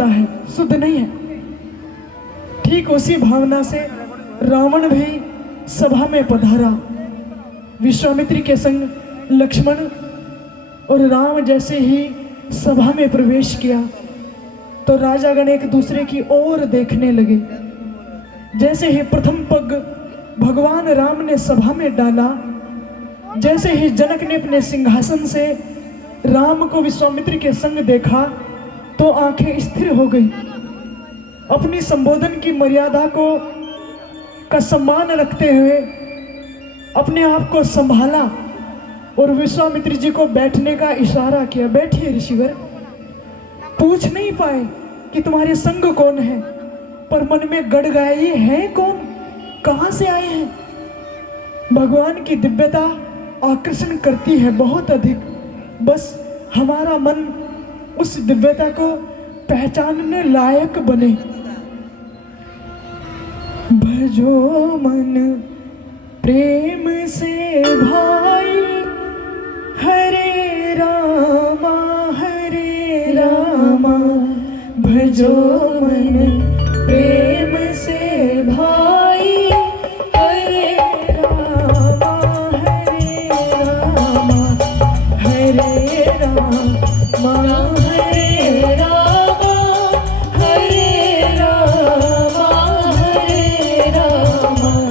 समझता है, शुद्ध नहीं है। ठीक उसी भावना से रावण भी सभा में पधारा। विश्वामित्र के संग लक्ष्मण और राम जैसे ही सभा में प्रवेश किया तो राजागण एक दूसरे की ओर देखने लगे। जैसे ही प्रथम पग भगवान राम ने सभा में डाला, जैसे ही जनक ने अपने सिंहासन से राम को विश्वामित्र के संग देखा तो आंखें स्थिर हो गई। अपनी संबोधन की मर्यादा का सम्मान रखते हुए अपने आप को संभाला और विश्वामित्र जी को बैठने का इशारा किया। बैठिए ऋषिवर। पूछ नहीं पाए कि तुम्हारे संग कौन है, पर मन में गड़ गया ये है कौन, कहां से आए हैं। भगवान की दिव्यता आकर्षण करती है बहुत अधिक, बस हमारा मन उस दिव्यता को पहचानने लायक बने। भजो मन प्रेम से भाई, हरे रामा भजो मन प्रेम से भाई, हरे रामा हरे रामा हरे रामा हरे रामा हरे रामा हरे रामा हरे रामा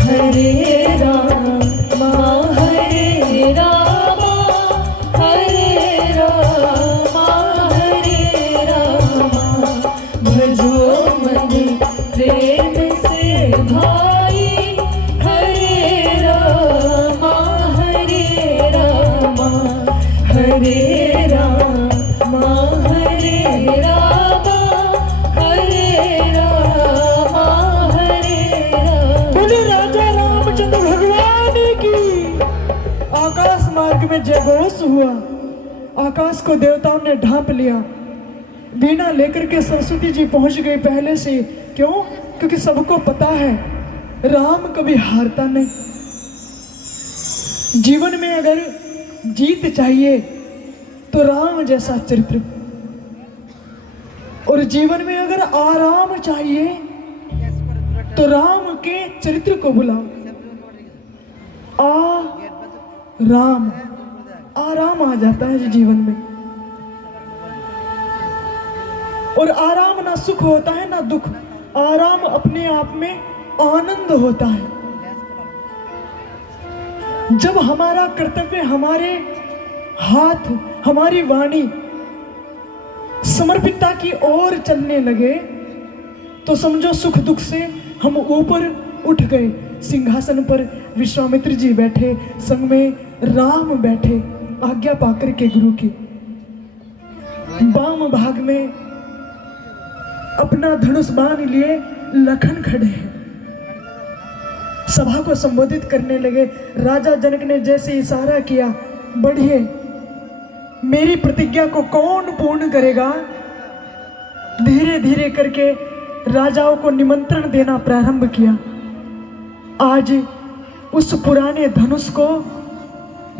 हरे रामा हरे रामा हरे रामा भजो मन प्रेम से भाई, हरे रामा हरे रामा हरे रामा हरे रामा हरे रामा हरे रामा। बोले राजा रामचंद्र भगवान की। आकाश मार्ग में जयघोष हुआ। आकाश को देवताओं ने ढांप लिया। वीणा लेकर के सरस्वती जी पहुंच गए पहले से। क्यों? क्योंकि सबको पता है राम कभी हारता नहीं। जीवन में अगर जीत चाहिए तो राम जैसा चरित्र, और जीवन में अगर आराम चाहिए तो राम के चरित्र को बुलाओ। आराम आ जाता है जीवन में। और आराम ना सुख होता है ना दुख, आराम अपने आप में आनंद होता है। जब हमारा कर्तव्य, हमारे हाथ, हमारी वाणी समर्पितता की ओर चलने लगे तो समझो सुख दुख से हम ऊपर उठ गए। सिंहासन पर विश्वामित्र जी बैठे, संग में राम बैठे आज्ञा पाकर के गुरु की। वाम भाग में अपना धनुष बाण लिए लखन खड़े हैं। सभा को संबोधित करने लगे। राजा जनक ने जैसे इशारा किया, बढ़िए, मेरी प्रतिज्ञा को कौन पूर्ण करेगा। धीरे धीरे करके राजाओं को निमंत्रण देना प्रारंभ किया। आज उस पुराने धनुष को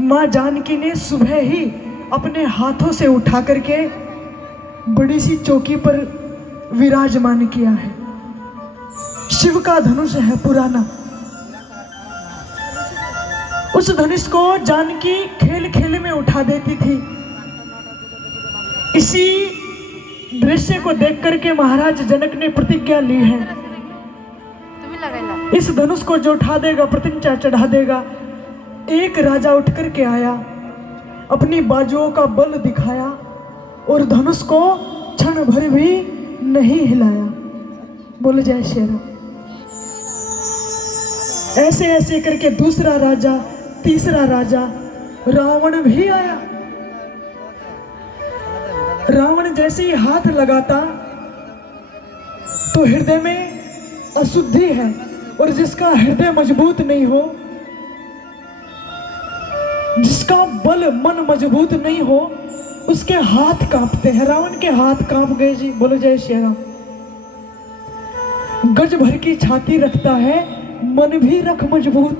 मां जानकी ने सुबह ही अपने हाथों से उठा करके बड़ी सी चौकी पर विराजमान किया है। शिव का धनुष है पुराना। उस धनुष को जानकी खेल खेल में उठा देती थी। इसी दृश्य को देख करके महाराज जनक ने प्रतिज्ञा ली है, इस धनुष को जो उठा देगा, प्रतिज्ञा चढ़ा देगा। एक राजा उठ करके आया, अपनी बाजुओं का बल दिखाया और धनुष को क्षण भर भी नहीं हिलाया। बोले जय श्री राम। ऐसे ऐसे करके दूसरा राजा, तीसरा राजा, रावण भी आया। रावण जैसे ही हाथ लगाता तो हृदय में अशुद्धि है, और जिसका हृदय मजबूत नहीं हो, जिसका बल मन मजबूत नहीं हो, उसके हाथ कांपते हैं। रावण के हाथ कांप गए जी। बोलो जय श्री राम। गज भर की छाती रखता है, मन भी रख मजबूत,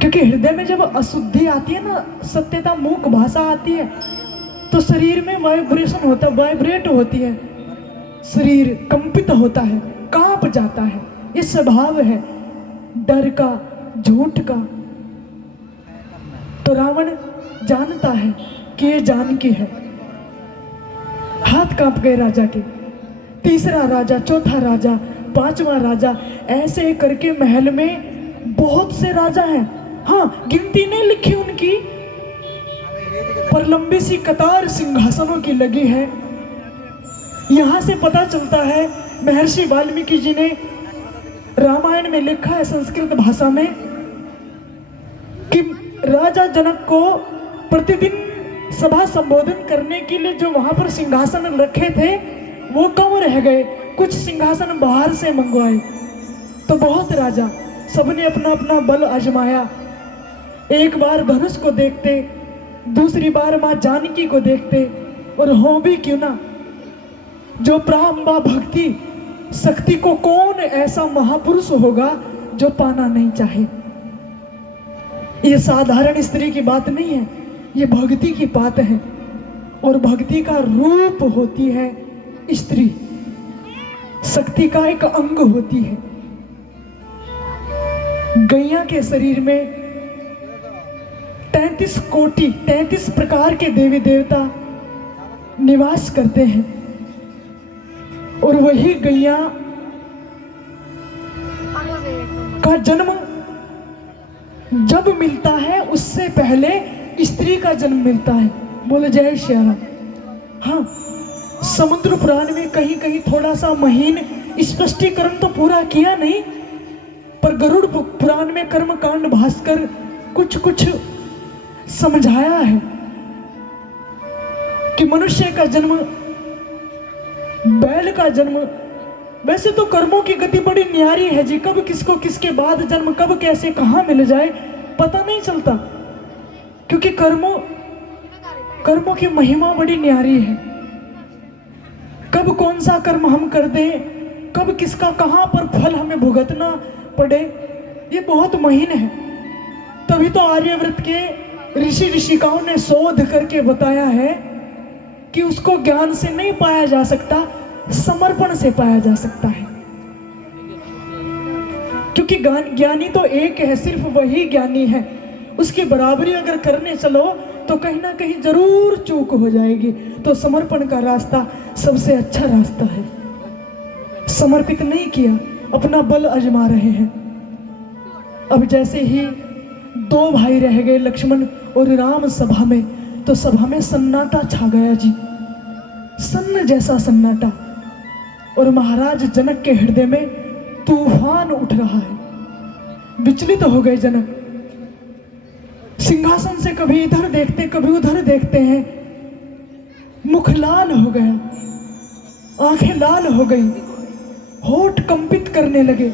क्योंकि हृदय में जब अशुद्धि आती है ना, सत्यता मूक भाषा आती है, तो तो शरीर में वाइब्रेशन होता है, वाइब्रेट होती है, शरीर कंपित होता है, कांप जाता है। ये स्वभाव है डर का, झूठ का। तो रावण जानता है कि ये जानकी है। हाथ कांप गए राजा के। तीसरा राजा, चौथा राजा, पांचवा राजा, ऐसे करके महल में बहुत से राजा हैं। हाँ, गिनती नहीं लिखी उनकी, पर लंबी सी कतार सिंहासनों की लगी है। यहां से पता चलता है, महर्षि वाल्मीकि जी ने रामायण में लिखा है संस्कृत भाषा में कि राजा जनक को प्रतिदिन सभा संबोधन करने के लिए जो वहां पर सिंहासन रखे थे वो कम रह गए, कुछ सिंहासन बाहर से मंगवाए। तो बहुत राजा, सबने अपना अपना बल आजमाया। एक बार धनुष को देखते, दूसरी बार मां जानकी को देखते, और हो भी क्यों ना, जो प्रारंभा भक्ति शक्ति को कौन ऐसा महापुरुष होगा जो पाना नहीं चाहे। ये साधारण स्त्री की बात नहीं है, ये भक्ति की बात है। और भक्ति का रूप होती है स्त्री, शक्ति का एक अंग होती है। गैया के शरीर में 33 कोटि 33 प्रकार के देवी देवता निवास करते हैं। और वही गैया का जन्म जब मिलता है उससे पहले स्त्री का जन्म मिलता है। बोले जय श्री राम। हाँ, समुद्र पुराण में कहीं कहीं थोड़ा सा महीन स्पष्टीकरण तो पूरा किया नहीं, पर गरुड़ पुराण में कर्मकांड भास्कर कुछ कुछ समझाया है कि मनुष्य का जन्म, बैल का जन्म। वैसे तो कर्मों की गति बड़ी न्यारी है जी, कब किसको किसके बाद जन्म, कब कैसे कहां मिल जाए पता नहीं चलता, क्योंकि कर्मों की महिमा बड़ी न्यारी है। कब कौन सा कर्म हम कर दें, कब किसका कहां पर फल हमें भुगतना पड़े, ये बहुत महीन है। तभी तो आर्यव्रत के ऋषिकाओं ने शोध करके बताया है कि उसको ज्ञान से नहीं पाया जा सकता, समर्पण से पाया जा सकता है। क्योंकि ज्ञानी तो एक है, सिर्फ वही ज्ञानी है। उसकी बराबरी अगर करने चलो तो कहीं ना कहीं जरूर चूक हो जाएगी। तो समर्पण का रास्ता सबसे अच्छा रास्ता है। समर्पित नहीं किया, अपना बल आजमा रहे हैं। अब जैसे ही 2 भाई रह गए, लक्ष्मण और राम, सभा में, तो सभा में सन्नाटा छा गया जी, सन्न जैसा सन्नाटा। और महाराज जनक के हृदय में तूफान उठ रहा है। विचलित हो गए जनक, सिंहासन से कभी इधर देखते कभी उधर देखते हैं। मुख लाल हो गया, आंखें लाल हो गई, होठ कंपित करने लगे,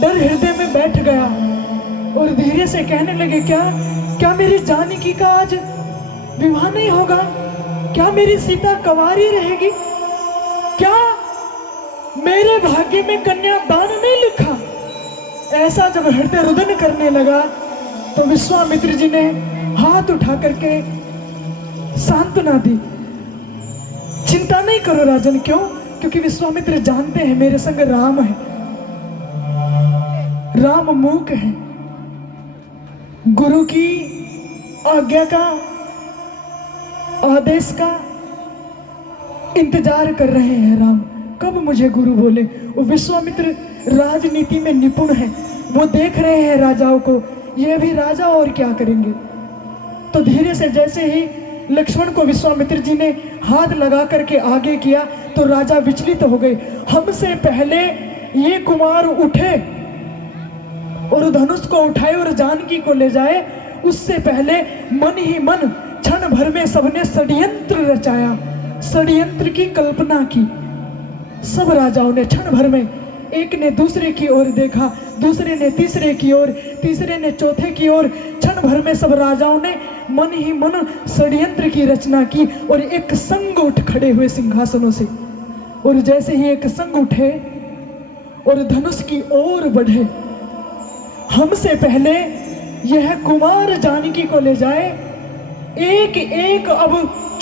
डर हृदय में बैठ गया और धीरे से कहने लगे, क्या मेरी जानकी का आज विवाह नहीं होगा? क्या मेरी सीता कंवारी रहेगी? क्या मेरे भाग्य में कन्यादान नहीं लिखा? ऐसा जब हृदय रुदन करने लगा तो विश्वामित्र जी ने हाथ उठा करके सांत्वना दी। चिंता नहीं करो राजन। क्यों? क्योंकि विश्वामित्र जानते हैं मेरे संग राम है, राम मूक है, गुरु की आज्ञा का, आदेश का इंतजार कर रहे हैं राम, कब मुझे गुरु बोले। वो विश्वामित्र राजनीति में निपुण है, वो देख रहे हैं राजाओं को, ये भी राजा और क्या करेंगे। तो धीरे से जैसे ही लक्ष्मण को विश्वामित्र जी ने हाथ लगा करके आगे किया तो राजा विचलित हो गए। हमसे पहले ये कुमार उठे और धनुष को उठाए और जानकी को ले जाए, उससे पहले मन ही मन क्षण भर में सबने षड्यंत्र रचाया, षड्यंत्र की कल्पना की। सब राजाओं ने क्षण भर में, एक ने दूसरे की ओर देखा, दूसरे ने तीसरे की ओर, तीसरे ने चौथे की ओर। क्षण भर में सब राजाओं ने मन ही मन षड्यंत्र की रचना की और एक संग उठ खड़े हुए सिंहासनों से। और जैसे ही एक संग उठे और धनुष की ओर बढ़े, हमसे पहले यह कुमार जानकी को ले जाए। एक एक अब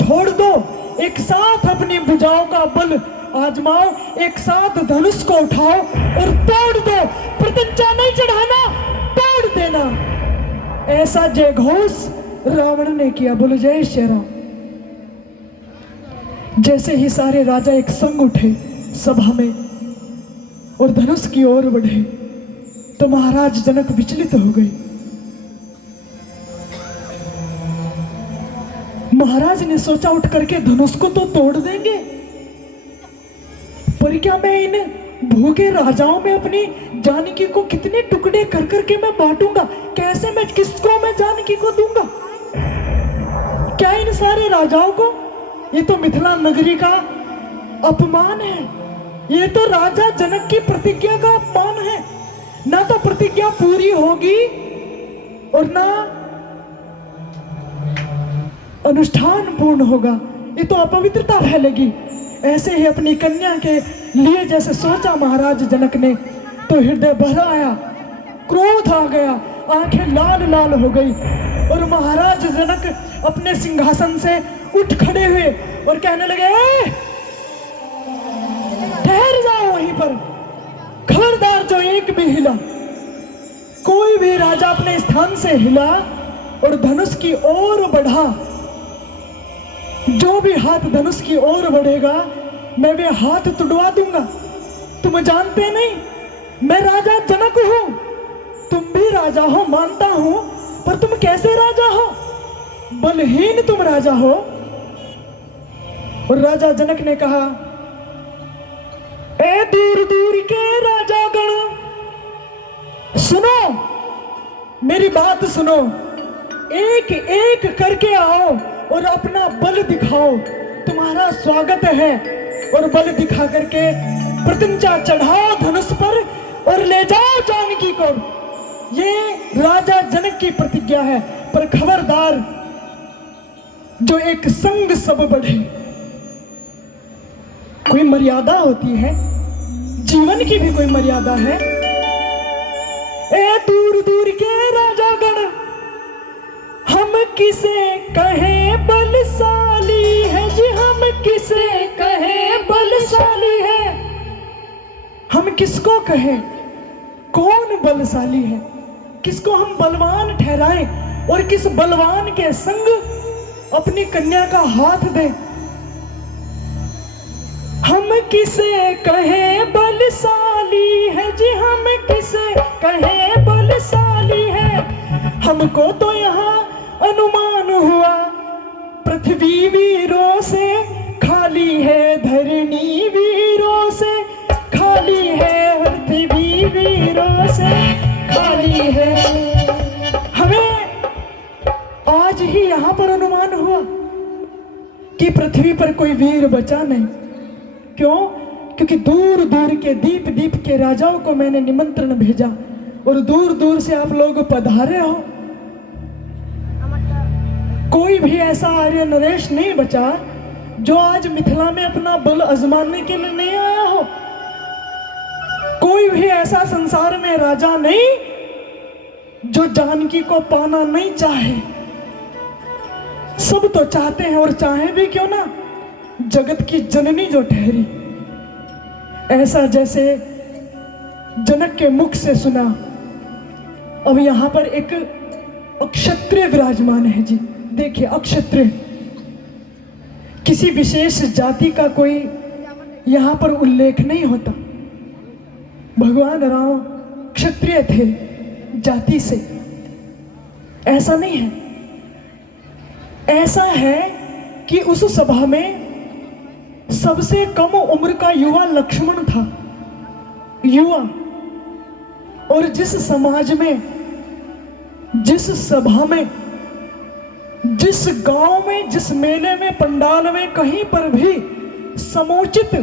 छोड़ दो, एक साथ अपनी भुजाओं का बल आजमाओ, एक साथ धनुष को उठाओ और तोड़ दो। प्रत्यंचा नहीं चढ़ाना, तोड़ देना। ऐसा जय घोष रावण ने किया। बोलो जय श्री राम। जैसे ही सारे राजा एक संग उठे सभा में और धनुष की ओर बढ़े तो महाराज जनक विचलित हो गए। महाराज ने सोचा उठ करके धनुष को तो तोड़ देंगे, पर क्या मैं इन भूखे राजाओं में अपनी जानकी को कितने टुकड़े कर करके मैं बांटूंगा? कैसे मैं किसको मैं जानकी को दूंगा? क्या इन सारे राजाओं को? ये तो मिथिला नगरी का अपमान है, ये तो राजा जनक की प्रतिज्ञा का अपमान है। ना तो प्रतिज्ञा पूरी होगी और ना अनुष्ठान पूर्ण होगा, ये तो अपवित्रता फैलेगी। ऐसे ही अपनी कन्या के लिए जैसे सोचा महाराज जनक ने, तो हृदय भर आया, क्रोध आ गया, आंखें लाल लाल हो गई और महाराज जनक अपने सिंहासन से उठ खड़े हुए और कहने लगे, ठहर जाओ वहीं पर, खबरदार जो एक भी हिला। कोई भी राजा अपने स्थान से हिला और धनुष की ओर बढ़ा, जो भी हाथ धनुष की ओर बढ़ेगा मैं वे हाथ तुड़वा दूंगा। तुम जानते नहीं, मैं राजा जनक हूं, तुम भी राजा हो मानता हूं, पर तुम कैसे राजा हो? बलहीन तुम राजा हो। और राजा जनक ने कहा, ए दूर दूर के राजा गण, सुनो मेरी बात सुनो, एक एक करके आओ और अपना बल दिखाओ, तुम्हारा स्वागत है। और बल दिखा करके प्रत्यंचा चढ़ाओ धनुष पर और ले जाओ जानकी को। ये राजा जनक की प्रतिज्ञा है, पर खबरदार जो एक संग सब बढ़े। कोई मर्यादा होती है, जीवन की भी कोई मर्यादा है। ए दूर दूर के राजा गण, हम किसे कहें बलशाली है जी, हम किसे कहें बलशाली है। हम किसको कहें कौन बलशाली है? किसको हम बलवान ठहराएं और किस बलवान के संग अपनी कन्या का हाथ दें? हम किसे कहें बलशाली है जी, हम किसे कहें बलशाली है। हमको तो यहाँ अनुमान हुआ पृथ्वी वीरों से खाली है, धरणी वीरों से खाली है, पृथ्वी वीरों से खाली है। हमें आज ही यहाँ पर अनुमान हुआ कि पृथ्वी पर कोई वीर बचा नहीं। क्यों? क्योंकि दूर दूर के दीप दीप के राजाओं को मैंने निमंत्रण भेजा और दूर दूर से आप लोग पधारे हो। कोई भी ऐसा आर्य नरेश नहीं बचा जो आज मिथिला में अपना बल आजमाने के लिए नहीं आया हो। कोई भी ऐसा संसार में राजा नहीं जो जानकी को पाना नहीं चाहे। सब तो चाहते हैं और चाहे भी क्यों ना, जगत की जननी जो ठहरी। ऐसा जैसे जनक के मुख से सुना, अब यहां पर एक अक्षत्रिय विराजमान है जी। देखिए, अक्षत्रिय किसी विशेष जाति का कोई यहां पर उल्लेख नहीं होता। भगवान राम क्षत्रिय थे जाति से, ऐसा नहीं है। ऐसा है कि उस सभा में सबसे कम उम्र का युवा लक्ष्मण था। युवा, और जिस समाज में, जिस सभा में, जिस गांव में, जिस मेले में, पंडाल में, कहीं पर भी समुचित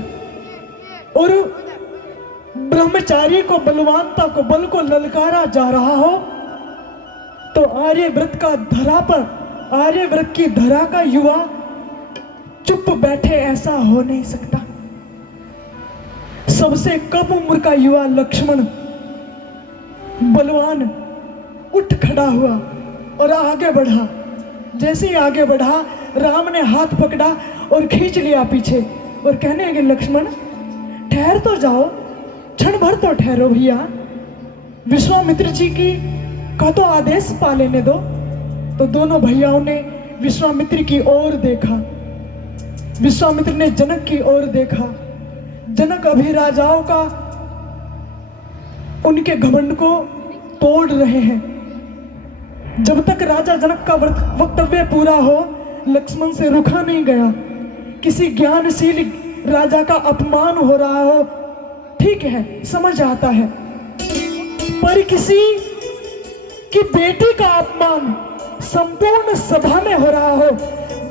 और ब्रह्मचारी को, बलवानता को, बल को ललकारा जा रहा हो, तो आर्यव्रत का धरा पर, आर्यव्रत की धरा का युवा चुप बैठे, ऐसा हो नहीं सकता। सबसे कम उम्र का युवा लक्ष्मण बलवान उठ खड़ा हुआ और आगे बढ़ा। जैसे ही आगे बढ़ा राम ने हाथ पकड़ा और खींच लिया पीछे और कहने लगे लक्ष्मण ठहर तो जाओ, क्षण भर तो ठहरो भैया, विश्वामित्र जी की का तो आदेश पा लेने दो। तो दोनों भैयाओं ने विश्वामित्र की ओर देखा, विश्वामित्र ने जनक की ओर देखा। जनक अभी राजाओं का उनके घमंड को तोड़ रहे हैं। जब तक राजा जनक का वक्तव्य पूरा हो लक्ष्मण से रुका नहीं गया। किसी ज्ञानशील राजा का अपमान हो रहा हो, ठीक है, समझ आता है, पर किसी की बेटी का अपमान संपूर्ण सभा में हो रहा हो,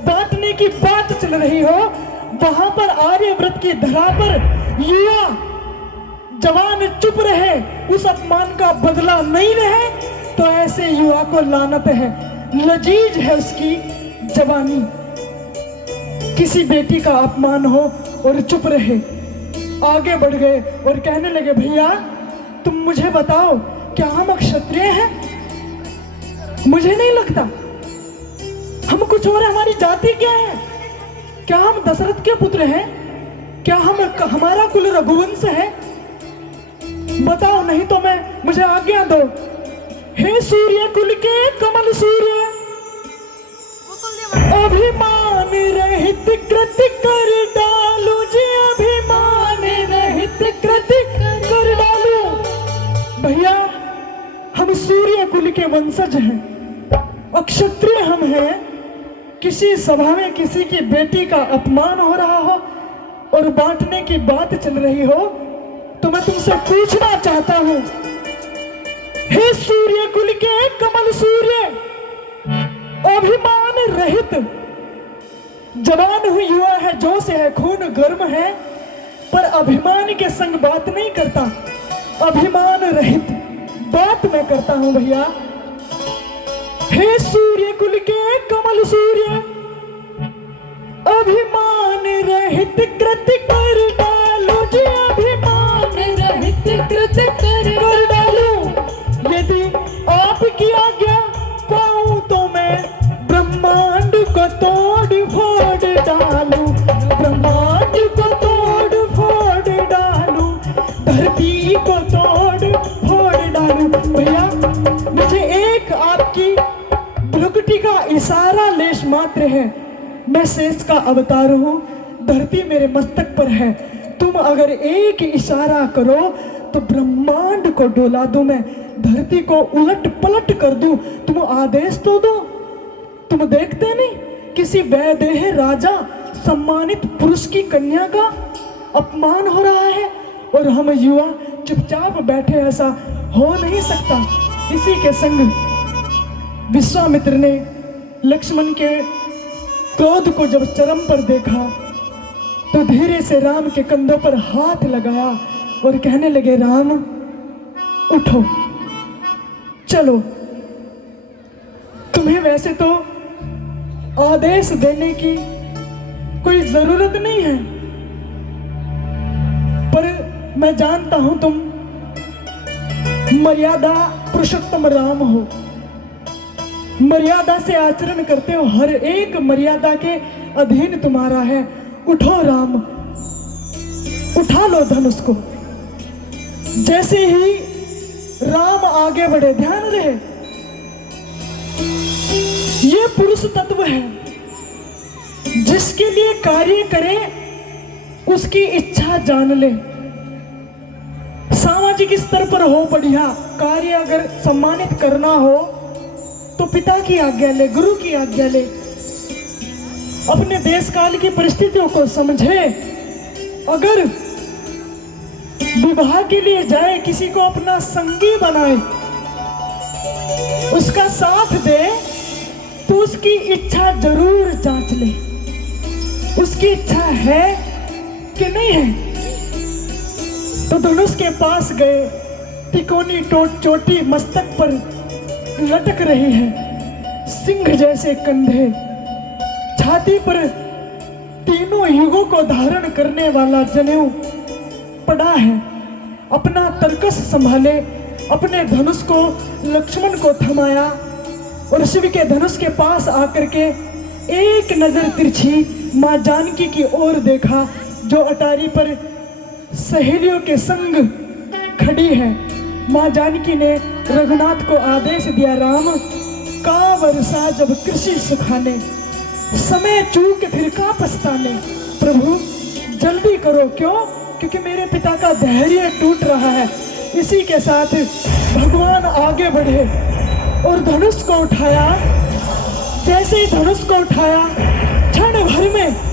बांटने की बात चल रही हो, वहां पर आर्यव्रत की धरा पर युवा जवान चुप रहे, उस अपमान का बदला नहीं रहे, तो ऐसे युवा को लानत है, लजीज है उसकी जवानी। किसी बेटी का अपमान हो और चुप रहे। आगे बढ़ गए और कहने लगे भैया तुम मुझे बताओ क्या हम क्षत्रिय हैं? मुझे नहीं लगता, हम कुछ और, हमारी जाति क्या है? क्या हम दशरथ के पुत्र हैं? क्या हमारा कुल रघुवंश है? बताओ, नहीं तो मुझे आज्ञा दो। हे सूर्य कुल के कमल सूर्य, अभिमान रहित कृति कर डालू जी, अभिमान रहित कृति कर डालू। भैया हम सूर्य कुल के वंशज हैं, अक्षत्रिय हम हैं। किसी सभा में किसी की बेटी का अपमान हो रहा हो और बांटने की बात चल रही हो, तो मैं तुमसे पूछना चाहता हूं, हे सूर्य कुल के कमल सूर्य, अभिमान रहित, जवान हुई युवा है, जोश है, खून गर्म है, पर अभिमान के संग बात नहीं करता। अभिमान रहित बात मैं करता हूं भैया। हे सूर्य कुल के कमल सूर्य, अभिमान रहित कृति कर डालो जी, अभिमान रहित कृति कर डालो। यदि आपकी आज्ञा पाऊं तो मैं ब्रह्मांड को तोड़ फोड़ डालू, ब्रह्मांड को तोड़ फोड़ डालू, धरती को तोड़ फोड़ डालू। भैया मुझे एक आपकी भ्रुकुटी का इशारा लेश मात्र है, मैं शेष का अवतार हूं, धरती मेरे मस्तक पर है। तुम अगर एक इशारा करो तो ब्रह्मांड को डोला दूं, मैं धरती को उलट पलट कर दूं। तुम आदेश तो दो। तुम देखते नहीं किसी वैदेह राजा सम्मानित पुरुष की कन्या का अपमान हो रहा है और हम युवा चुपचाप बैठे, ऐसा हो नहीं सकता। इसी के संग विश्वामित्र ने लक्ष्मण के क्रोध को जब चरम पर देखा तो धीरे से राम के कंधों पर हाथ लगाया और कहने लगे राम उठो, चलो। तुम्हें वैसे तो आदेश देने की कोई जरूरत नहीं है, पर मैं जानता हूं तुम मर्यादा पुरुषोत्तम राम हो, मर्यादा से आचरण करते हो, हर एक मर्यादा के अधीन तुम्हारा है। उठो राम, उठा लो धनुष को। जैसे ही राम आगे बढ़े, ध्यान रहे ये पुरुष तत्व है, जिसके लिए कार्य करे उसकी इच्छा जान ले। सामाजिक स्तर पर हो बढ़िया कार्य, अगर सम्मानित करना हो तो पिता की आज्ञा ले, गुरु की आज्ञा ले, अपने देश काल की परिस्थितियों को समझे। अगर विवाह के लिए जाए, किसी को अपना संगी बनाए, उसका साथ दे, तो उसकी इच्छा जरूर जांच ले, उसकी इच्छा है कि नहीं है। तो धनुष के पास गए, तिकोनी चोटी मस्तक पर लटक रही है, सिंह जैसे कंधे, छाती पर तीनों युगों को धारण करने वाला जनेऊ पड़ा है। अपना तरकस संभाले, अपने धनुष को लक्ष्मण को थमाया और शिव के धनुष के पास आकर के एक नजर तिरछी माँ जानकी की ओर देखा, जो अटारी पर सहेलियों के संग खड़ी है। माँ जानकी ने रघुनाथ को आदेश दिया, राम का वर्षा जब कृषि सुखाने, समय चूक फिर का पछताने। प्रभु जल्दी करो, क्यों? क्योंकि मेरे पिता का धैर्य टूट रहा है। इसी के साथ भगवान आगे बढ़े और धनुष को उठाया। जैसे ही धनुष को उठाया, क्षण भर में